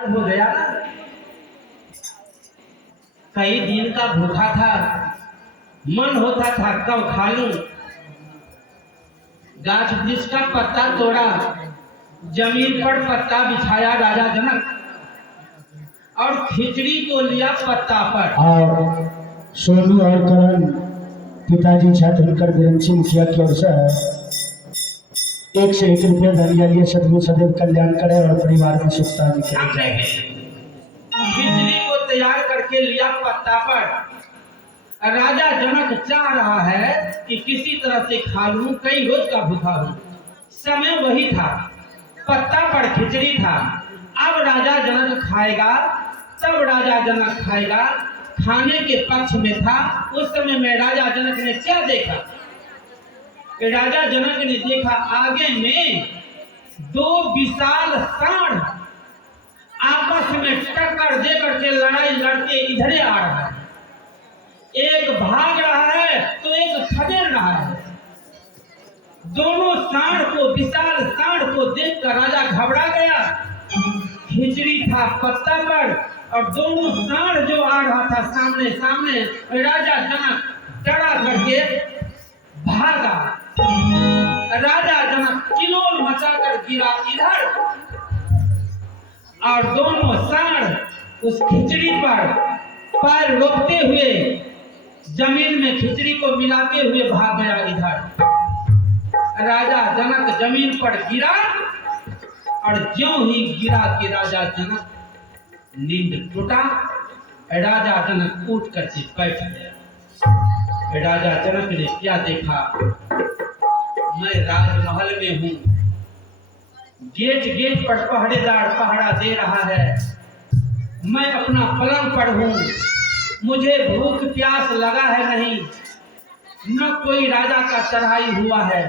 हो गया ना। कई दिन का भूखा था, मन होता था कब खा लूं। गाछ वृक्ष का पत्ता तोड़ा, जमीन पर पत्ता बिछाया राजा जनक और खिचड़ी को लिया पत्ता पर। और सोनू और करण पिताजी छात्र होकर बिरंची मुखिया की ओर से 1 से 1 रुपया धनिया लिए सदगुरु सदैव कल्याण करे और परिवार में सुखता दिखे। खिचड़ी को तैयार करके लिया पत्ता पर। राजा जनक चाह रहा है कि किसी तरह से खा लूं, कई रोज का भूखा हूं। समय वही था, पत्ता पर खिचड़ी था। अब राजा जनक खाएगा, तब राजा जनक खाएगा। खाने के पक्ष में था। उस समय में राजा जनक ने क्या देखा? राजा जनक ने देखा आगे में 2 विशाल सांड आपस में टक्कर दे करके लड़ाई लड़ते इधरे आ रहा है। एक भाग रहा है तो एक खदेड़ रहा है। दोनों सांड को, विशाल सांड को देखकर राजा घबरा गया। खिचड़ी था पत्ता पर और दोनों सांड जो आ रहा था सामने सामने, राजा जनक डरा करके भागा। राजा जनक किलोल मचाकर गिरा इधर और दोनों सांड उस खिचड़ी पर पैर रोकते हुए जमीन में खिचड़ी को मिलाते हुए भाग गया इधर। राजा जनक जमीन पर गिरा और ज्यों ही गिरा कि राजा जनक नींद टूटा। राजा जनक उठ करके बैठ गया। राजा जनक ने क्या देखा? मैं राजमहल में हूं, गेट गेट पर पहरेदार पहरा दे रहा है। मैं अपना पलंग पर हूं, मुझे भूख प्यास लगा है नहीं, न कोई राजा का चढ़ाई हुआ है,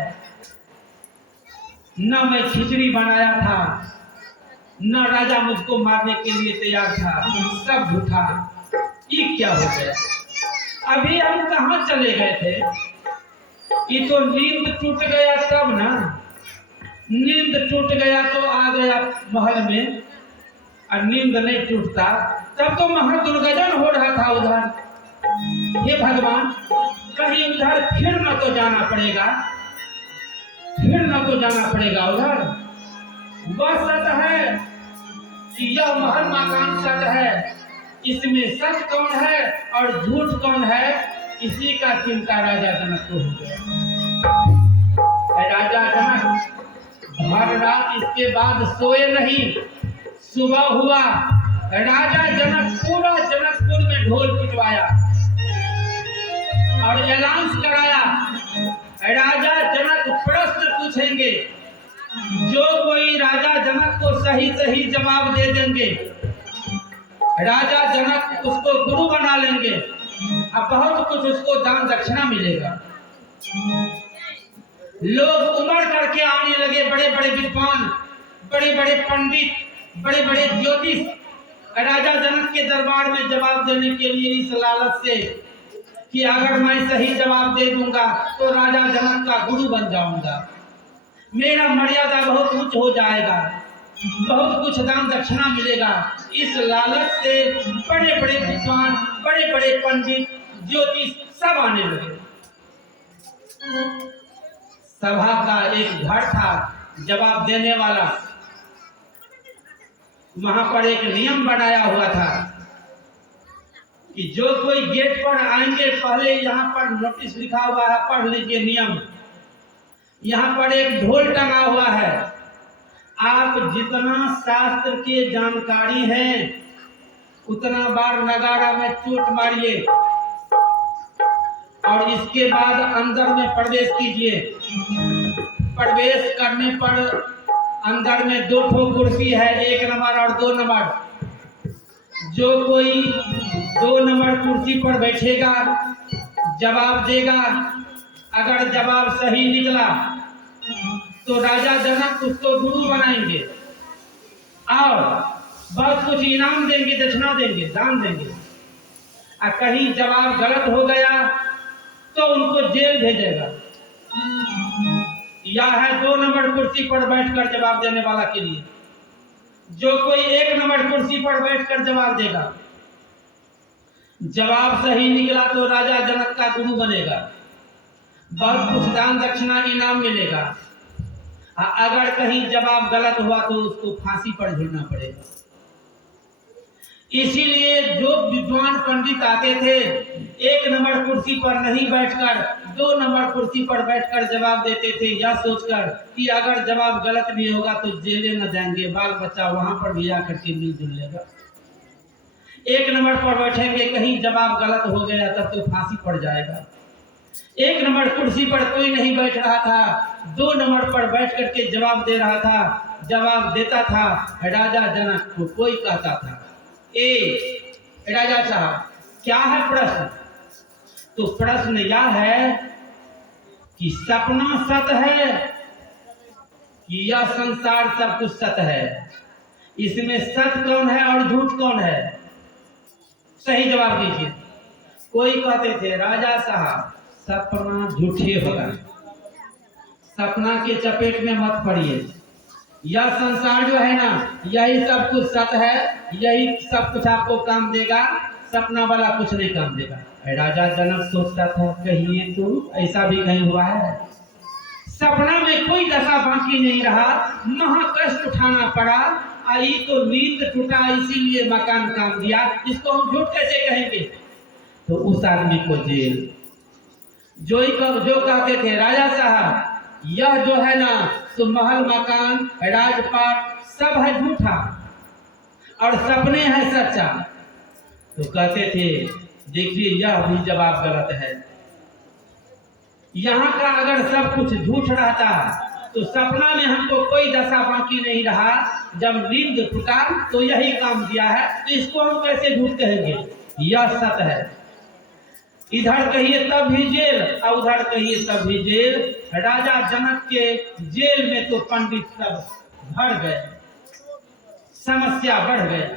न मैं खिचड़ी बनाया था, न राजा मुझको मारने के लिए तैयार था। सब झूठा। ये क्या हो गया? अभी हम कहाँ चले गए थे? ये तो नींद टूट गया तब ना। नींद टूट गया तो आ गया महल में, और नींद नहीं टूटता तब तो महादुर्गजन हो रहा था उधर। हे भगवान, कहीं उधर फिर न तो जाना पड़ेगा, फिर न तो जाना पड़ेगा उधर। वह सच है कि यह महल मकान सच है, इसमें सच कौन है और झूठ कौन है, इसी का चिंता राजा जनक को हो गया। राजा जनक भर रात इसके बाद सोए नहीं। सुबह हुआ, राजा जनक पूरा जनकपुर में ढोल पिटवाया और ऐलान कराया, राजा जनक प्रश्न पूछेंगे, जो कोई राजा जनक को सही सही जवाब दे देंगे, राजा जनक उसको गुरु बना लेंगे और बहुत कुछ उसको दान दक्षिणा मिलेगा। लोग उमड़ करके आने लगे, बड़े बड़े विद्वान, बड़े बड़े पंडित, बड़े बड़े ज्योतिष राजा जनक के दरबार में जवाब देने के लिए, इस लालच से कि अगर मैं सही जवाब दे दूंगा तो राजा जनक का गुरु बन जाऊंगा, मेरा मर्यादा बहुत उच्च हो जाएगा, बहुत कुछ दान दक्षिणा मिलेगा। इस लालच से बड़े बड़े विद्वान, बड़े बड़े पंडित, ज्योतिष सब आने लगे। सभा का एक घर था जवाब देने वाला। वहां पर एक नियम बनाया हुआ था कि जो कोई गेट पर आएंगे, पहले यहाँ पर नोटिस लिखा हुआ है, पढ़ लीजिए नियम। यहाँ पर एक ढोल टंगा हुआ है, आप जितना शास्त्र की जानकारी है उतना बार नगाड़ा में चोट मारिए और इसके बाद अंदर में प्रवेश कीजिए। प्रवेश करने पर अंदर में 2 कुर्सी है, 1 नंबर और 2 नंबर। जो कोई 2 नंबर कुर्सी पर बैठेगा, जवाब देगा, अगर जवाब सही निकला तो राजा जनक उसको गुरु बनाएंगे और बहुत कुछ इनाम देंगे, दक्षिणा देंगे, दान देंगे। और कहीं जवाब गलत हो गया तो उनको जेल भेजेगा। या है 2 नंबर कुर्सी पर बैठकर जवाब देने वाला के लिए जो कोई 1 नंबर कुर्सी पर बैठकर जवाब देगा, जवाब सही निकला तो राजा जनक का गुरु बनेगा, बहुत कुछ दान दक्षिणा इनाम मिलेगा। अगर कहीं जवाब गलत हुआ तो उसको फांसी पर झूलना पड़ेगा। इसीलिए जो विद्वान पंडित आते थे 1 नंबर कुर्सी पर नहीं बैठकर 2 नंबर कुर्सी पर बैठकर जवाब देते थे, यह सोचकर कि अगर जवाब गलत नहीं होगा तो जेले न जाएंगे, बाल बच्चा वहां पर भी आकर के मिलजुल लेगा। 1 नंबर पर बैठेंगे, कहीं जवाब गलत हो गया तब तो फांसी पड़ जाएगा। 1 नंबर कुर्सी पर कोई नहीं बैठ रहा था, 2 नंबर पर बैठ करके जवाब दे रहा था। जवाब देता था राजा जनक को। कोई कहता था, ए राजा साहब क्या है प्रश्न? तो प्रश्न यह है कि सपना सत है कि यह संसार सब कुछ सत है? इसमें सत कौन है और झूठ कौन है? सही जवाब दीजिए। कोई कहते थे राजा साहब सपना झूठे होगा, सपना के चपेट में मत पड़िए, यह संसार जो है ना यही सब कुछ सत है, यही सब कुछ आपको काम देगा, सपना वाला कुछ नहीं काम देगा। राजा जनक सोचता था कहिए तो ऐसा भी कहीं हुआ है? सपना में कोई दशा बाकी नहीं रहा, महाकष्ट उठाना पड़ा, आई तो नींद टूटा इसीलिए मकान काम दिया, इसको हम झूठ कैसे कहेंगे? तो उस आदमी को जेल। जो कहते थे राजा साहब यह जो है ना तो महल मकान राजपाट सब है झूठा और सपने हैं सच्चा, तो कहते थे देखिए यह भी जवाब गलत है। यहाँ का अगर सब कुछ झूठ रहता तो सपना में हमको कोई दशा बाकी नहीं रहा, जब नींद टूटा तो यही काम दिया है, तो इसको हम कैसे झूठ कहेंगे? यह सत्य है। इधर कहिए तब भी जेल और उधर कहिए तब भी जेल। राजा जनक के जेल में तो पंडित सब भर गए, समस्या बढ़ गया,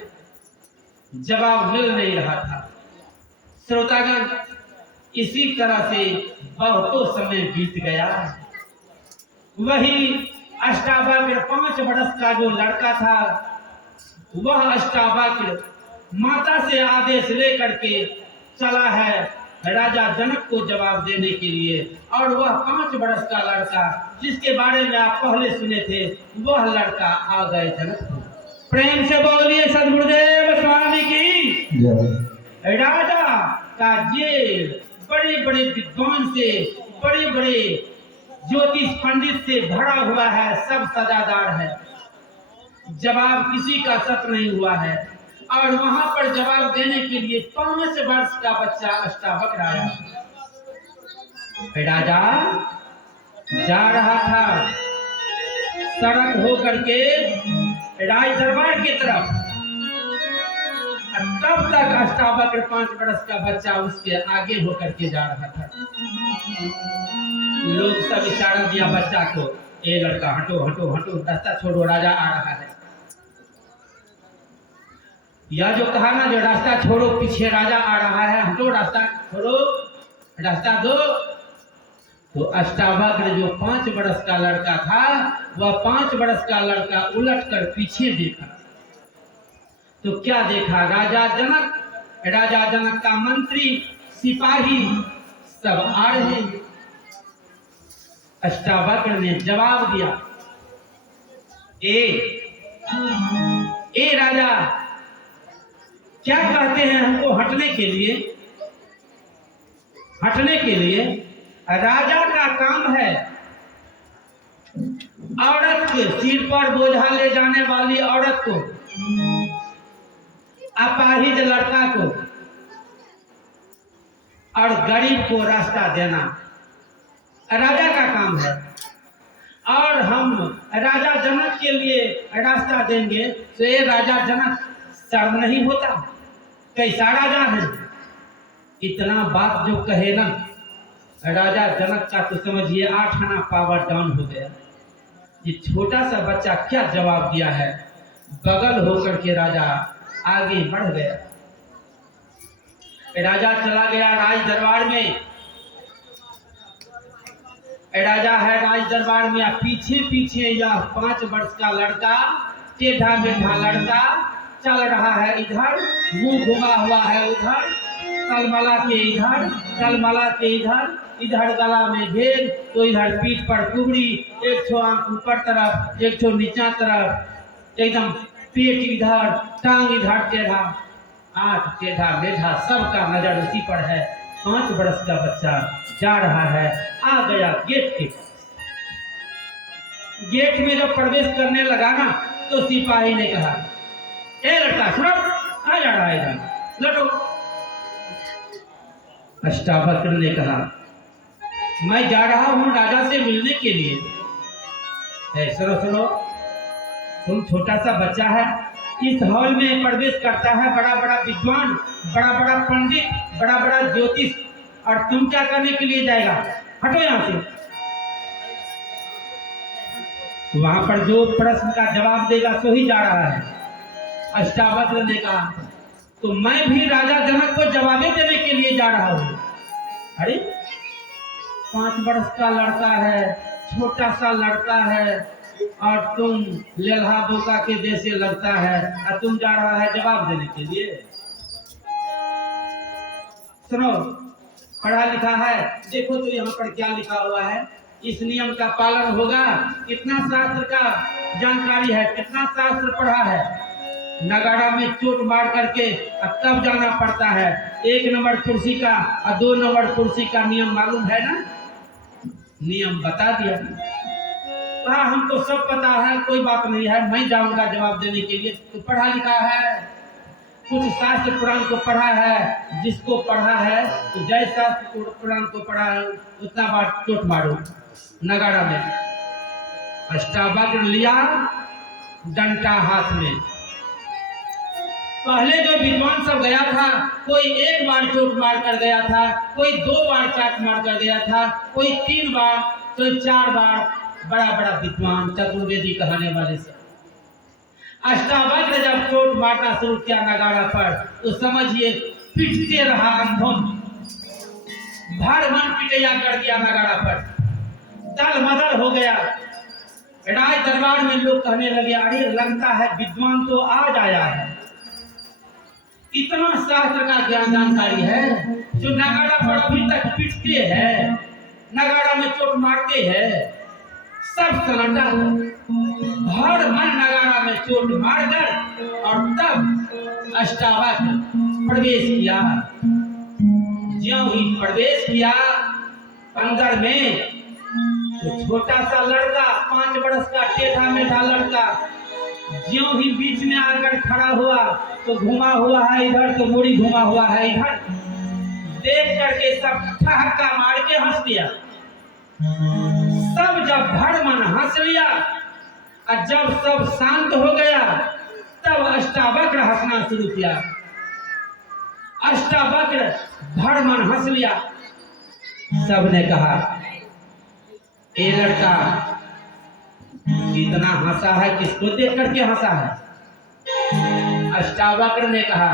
जवाब मिल नहीं रहा था। श्रोतागण, इसी तरह से बहुतों समय बीत गया। वही अष्टावक्र 5 वर्ष का जो लड़का था, वह अष्टावक्र माता से आदेश लेकर के चला है राजा जनक को जवाब देने के लिए, और वह 5 वर्ष का लड़का जिसके बारे में आप पहले सुने थे, वह लड़का आ गए जनकपुर। प्रेम से बोलिए सद्गुरुदेव स्वामी की। राजा का जेल बड़े बड़े विद्वान से, बड़े बड़े ज्योतिष पंडित से भरा हुआ है, सब सजादार है, जवाब किसी का सच नहीं हुआ है। और वहां पर जवाब देने के लिए 5 वर्ष का बच्चा अष्टावक्र आया। राजा जा रहा था सड़क हो करके राज दरबार की तरफ, तब तक अष्टावक्र 5 वर्ष का बच्चा उसके आगे होकर के जा रहा था। लोग सब इशारा दिया बच्चा को, ए लड़का हटो हटो हटो, रास्ता छोड़ो, राजा आ रहा है। यह जो कहा ना, जो रास्ता छोड़ो, पीछे राजा आ रहा है, हटो, रास्ता छोड़ो, रास्ता दो। तो अष्टावक्र जो 5 वर्ष का लड़का था, वह 5 वर्ष का लड़का उलट कर पीछे देखा। तो क्या देखा? राजा जनक का मंत्री सिपाही सब आ रहे हैं। अष्टावक्र ने जवाब दिया, ए राजा, क्या कहते हैं हमको हटने के लिए? हटने के लिए राजा का काम है औरत के सिर पर बोझा ले जाने वाली औरत को, अपाहिज लड़का को और गरीब को रास्ता देना राजा का काम है। और हम राजा जनक के लिए रास्ता देंगे तो ये राजा जनक शर्म नहीं होता? कैसा राजा है? इतना बात जो कहे ना राजा जनक का, तो समझिए 8 आना पावर डाउन हो गया। ये छोटा सा बच्चा क्या जवाब दिया है? बगल होकर के राजा आगे बढ़ गया। राजा चला गया राज दरबार में। राजा है राज दरबार में, पीछे पीछे यह 5 वर्ष का लड़का टेढ़ा मेढ़ा लड़का चल रहा है इधर, मुंह घुमा हुआ है उधर, तलमला के इधर, तलमला के इधर, इधर गला में घेर तो इधर पीठ पर कुबड़ी, एक ठो आंख ऊपर तरफ, एक ठो नीचा तरफ, एकदम पेट इधर, टांग इधर टेढ़ा, आंख टेढ़ा मेढ़ा, सबका नजर उसी पर है। 5 वर्ष का बच्चा जा रहा है, आ गया गेट के। गेट में जब प्रवेश करने लगा ना तो सिपाही ने कहा, ए लड़का सुनो, आ जा रहा है इधर, लटो। अष्टावक्र ने कहा, मैं जा रहा हूं राजा से मिलने के लिए। सुनो सुनो, तुम छोटा सा बच्चा है, इस हॉल में प्रवेश करता है बड़ा बड़ा विद्वान, बड़ा बड़ा पंडित, बड़ा बड़ा ज्योतिष, और तुम क्या करने के लिए जाएगा? हटो यहाँ से। वहां पर जो प्रश्न का जवाब देगा सो ही जा रहा है। अष्टावक्र ने कहा, तो मैं भी राजा जनक को जवाबे देने के लिए जा रहा हूँ। अरे 5 वर्ष का लड़का है, छोटा सा लड़का है, और तुम लेल्हा बोका के जैसे लगता है, और तुम जा रहा है जवाब देने के लिए। सुनो, पढ़ा लिखा है, देखो तो यहाँ पर क्या लिखा हुआ है, इस नियम का पालन होगा। कितना शास्त्र का जानकारी है, कितना शास्त्र पढ़ा है। नगाड़ा में चोट मार करके अब तब जाना पड़ता है। 1 नंबर कुर्सी का और 2 नंबर कुर्सी का नियम मालूम है ना? नियम बता दिया। हाँ, हमको सब पता है, कोई बात नहीं है, मैं जाऊंगा जवाब देने के लिए। तो पढ़ा लिखा है, कुछ शास्त्र पुराण को पढ़ा है, जिसको पढ़ा है तो जय शास्त्र पुराण को पढ़ा है उतना बार चोट मारो नगाड़ा में। अष्टावक्र लिया डंडा हाथ में। पहले जो विद्वान सब गया था, कोई 1 बार चोट मार कर गया था, कोई 2 बार चाट मार कर गया था, कोई 3 बार, कोई 4 बार। बड़ा बड़ा विद्वान चतुर्वेदी कहने वाले सब। अष्टावक्र जब चोट मारना शुरू किया नगाड़ा पर, तो समझिए पिटते रहा अंधों, भर मन पिटैया कर दिया नगाड़ा पर, दल मदल हो गया। राज दरबार में लोग कहने लगे, अरे लगता है विद्वान तो आज आया है, इतना शास्त्र का ज्ञान जानकारी है, जो नगाड़ा पर अभी तक पिटते हैं, नगाड़ा में चोट मारते हैं। सब सन्नाटा, भर मन नगाड़ा में चोट मारकर, और तब अष्टावक्र प्रवेश किया। ज्यों ही प्रवेश किया अंदर में, तो छोटा सा लड़का, 5 वर्ष का टेढ़ा मेढ़ा लड़का, ज्यों ही बीच में आकर खड़ा हुआ, तो घुमा हुआ है इधर, तो मुड़ी घुमा हुआ है इधर। देख करके सब ठहाका मार के हंस दिया। सब जब भर मन हंस लिया, और जब सब शांत हो गया, तब अष्टावक्र हंसना शुरू किया। अष्टावक्र भर मन हंस लिया। सबने कहा, ए लड़का इतना हंसा है, किसको देख करके हंसा है? अष्टावक्र ने कहा,